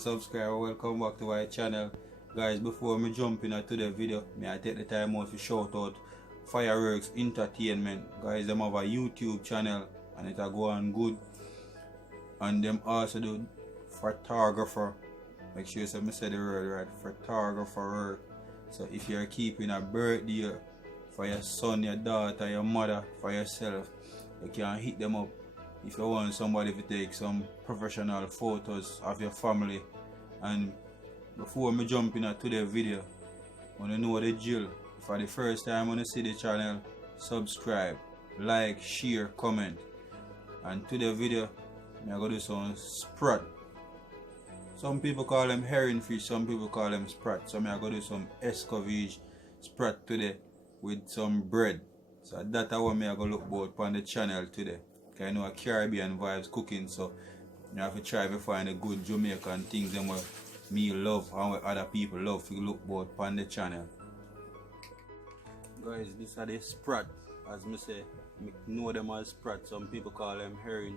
subscriber, welcome back to our channel. Guys, before me jump into the video, I take the time out to shout out Fireworks Entertainment. Guys, them have a YouTube channel and it a go on good. And them also do photographer. Make sure you say the word right, photographer work. So if you're keeping a birthday for your son, your daughter, your mother, for yourself, you can hit them up. If you want somebody to take some professional photos of your family. And before me jump into the video, I want to know the drill. For the first time when you see the channel, subscribe, like, share, comment. And to the video, I'm going to do some Sprat. Some people call them herring fish, some people call them Sprat. So I'm going to do some Escovitch Sprat today with some bread. So that's what I'm going to look about on the channel today. I know a Caribbean vibes cooking, so you have to try to find a good Jamaican things and what me love and what other people love to look about on the channel. Guys, these are the Sprat. As me say, me know them as Sprat. Some people call them herring.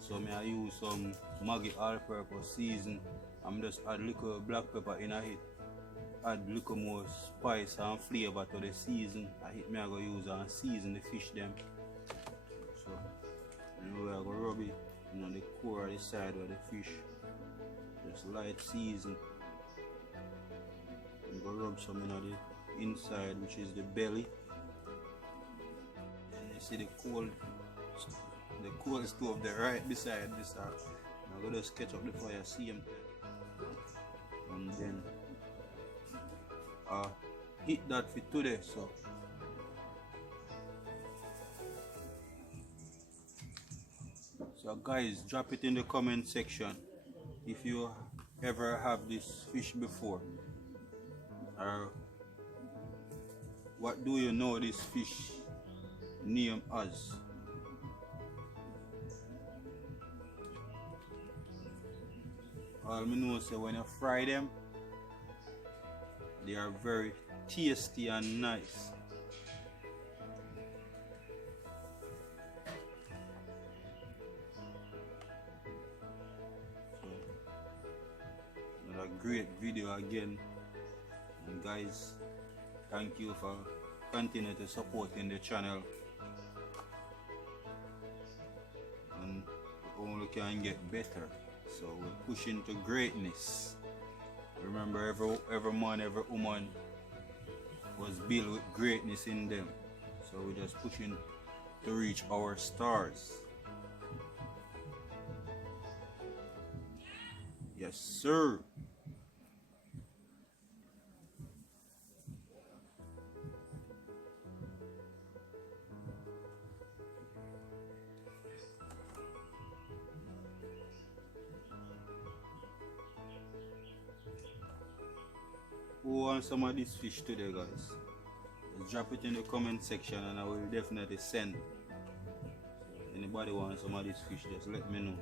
So I use some Maggi all-purpose season. I'm just add little black pepper in a hit. Add little more spice and flavor to the season. I hit me I go use and season the fish them. So we are going to rub it on the core of the side of the fish. Just light season. I'm going to rub some in the inside, which is the belly. And you see the coal stove there right beside this. I'm going to sketch up the fire, see them. And then hit that for today. So guys, drop it in the comment section if you ever have this fish before, or what do you know this fish name as. All me know is when you fry them, they are very tasty and nice. Great video again, and guys, thank you for continuing to supporting the channel, and only can get better, so we're pushing to greatness. Remember, every man, every woman was built with greatness in them, so we're just pushing to reach our stars. Yes sir. Who wants some of this fish today, guys? Just drop it in the comment section and I will definitely send. Anybody wants some of this fish, just let me know.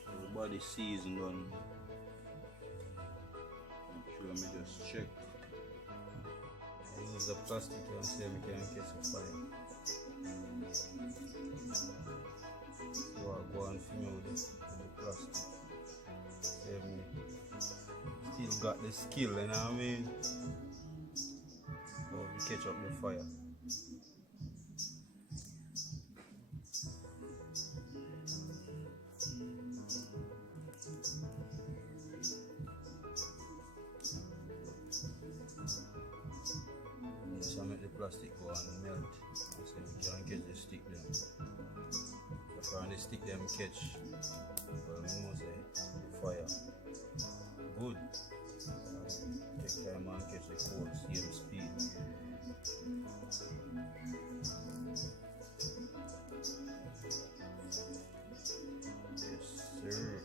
So everybody seasoned on. Let me just check. Use the plastic and see if we can catch a fire. So I'll go and film with the plastic. Save me. Still got the skill, you know what I mean? So we catch up the fire. So make the plastic go and melt, so we can catch the stick them. So when the stick them catch, well, we know say the fire good. Take time and catch the coal, same speed. Yes sir.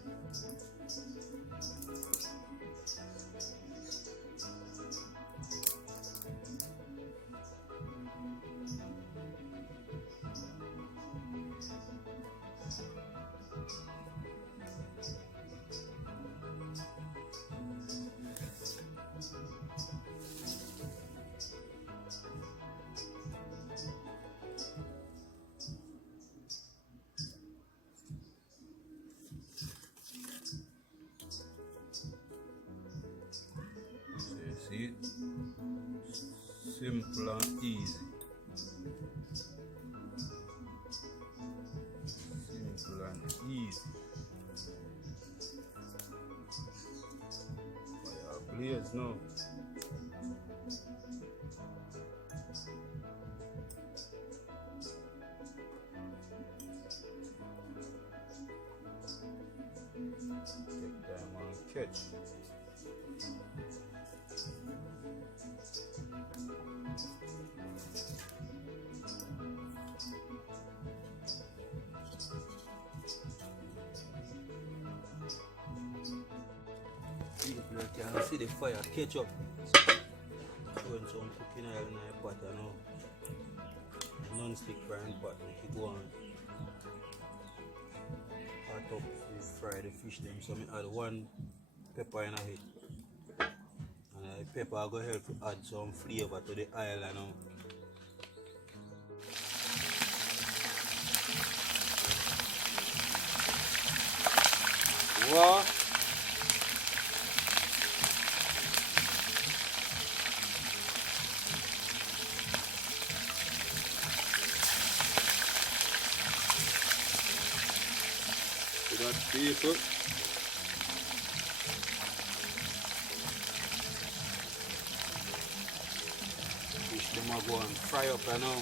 Simple and easy. Simple and easy. Fire blaze now. Take time and catch. People can see the fire catch up. Throwing some cooking oil in the pot now. Non-stick frying pot, make it go on. Hot up to fry the fish them. So I add 1 pepper in it. And the pepper go help to add some flavor to the oil now. Wow. That's beautiful. Fish them are going fry up right now.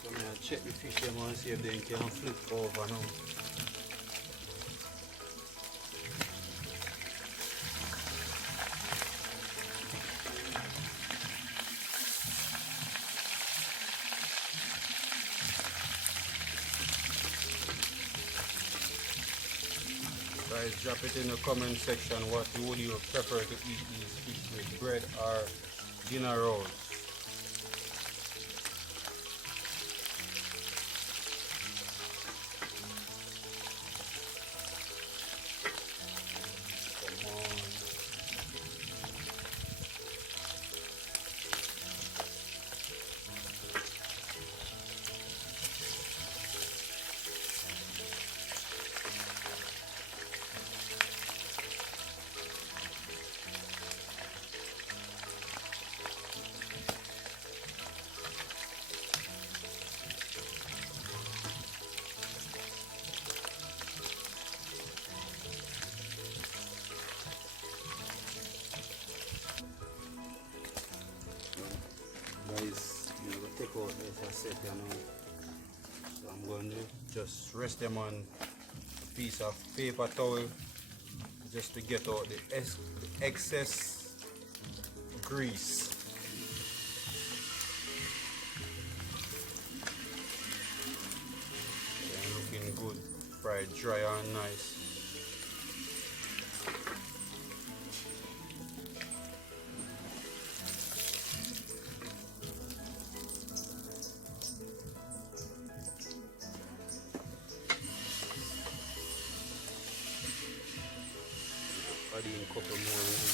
So I'm gonna check the fish them and see if they can flip over now. Guys, drop it in the comment section what would you prefer to eat these fish with, bread or dinner rolls. Come on. Guys, I'm going to take out this asset now. So I'm going to just rest them on a piece of paper towel just to get out the excess grease. They're looking good, fried dry and nice. Adding a couple more.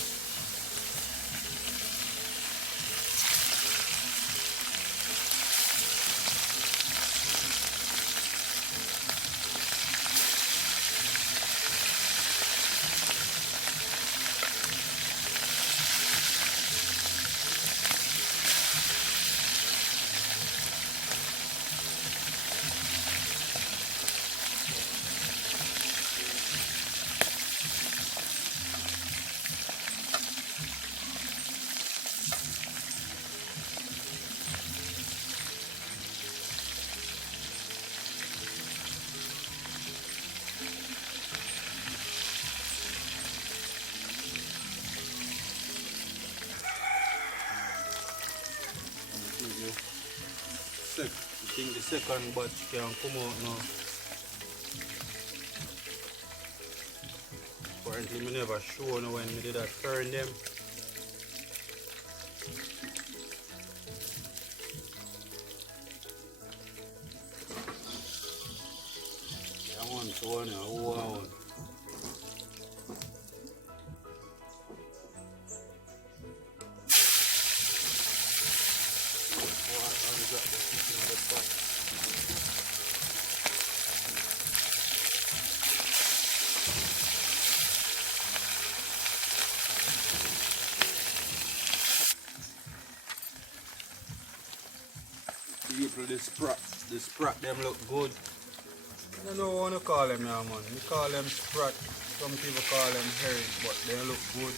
I think the second batch can come out now. Apparently me never show no when me did that turn them. I want to one and one. people the Sprat. The Sprat them look good. I don't know what to call them now, man. We call them Sprat. Some people call them herring, but they look good.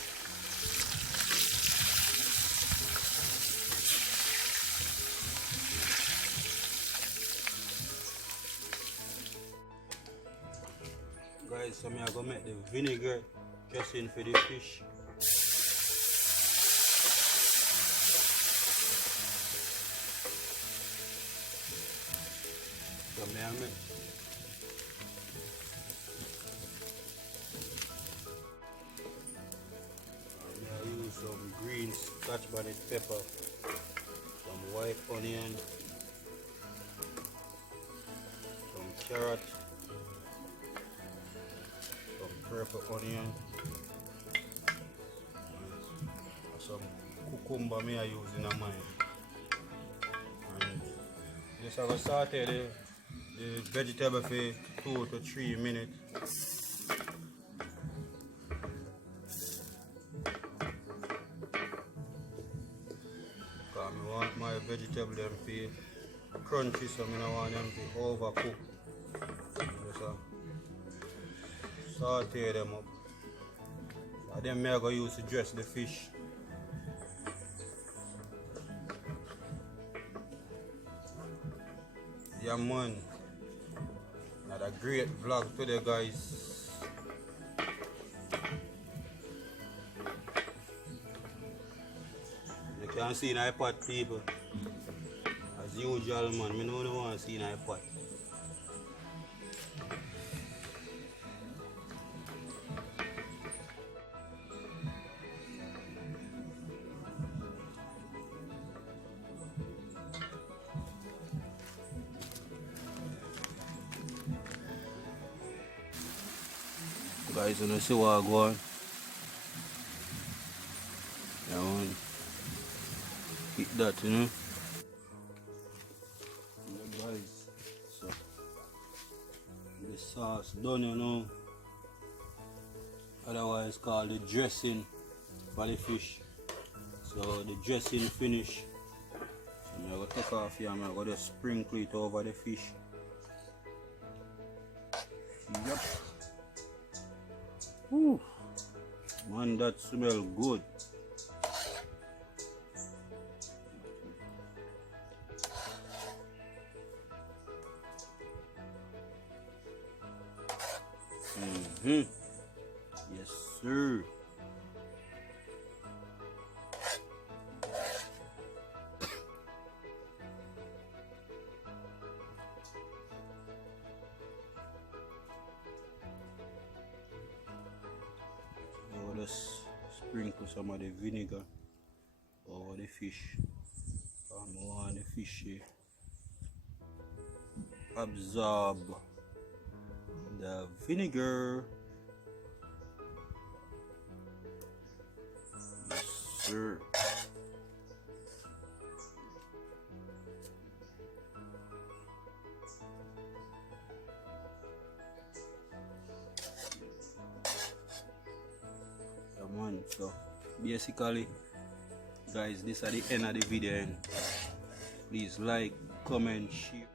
Guys, so I'm gonna make the vinegar dressing for the fish. So I'm gonna use some green scotch bonnet pepper, some white onion, some carrot, some purple onion, and some cucumber I use in mine. And just I'm gonna saute the vegetable for 2 to 3 minutes. Because I want my vegetable them to be crunchy, so I don't want them to overcook. Just saute them up. And then I'm going to use to dress the fish. Yeah man, another great vlog today guys. You can see in my pot people. As usual man, I don't want to see in my pot. Guys, you know see what I go on. Yeah, man. Hit that, you know. Yeah, guys, so the sauce done, you know. Otherwise called the dressing for the fish. So the dressing finish. So I'm gonna take off here and I'm gonna just sprinkle it over the fish. Yep. Whew. Man, that smells good. Yes, sir. Just sprinkle some of the vinegar over the fish. I want the fish absorb the vinegar. Yes, sir. So basically guys, this is the end of the video. Please like, comment, share.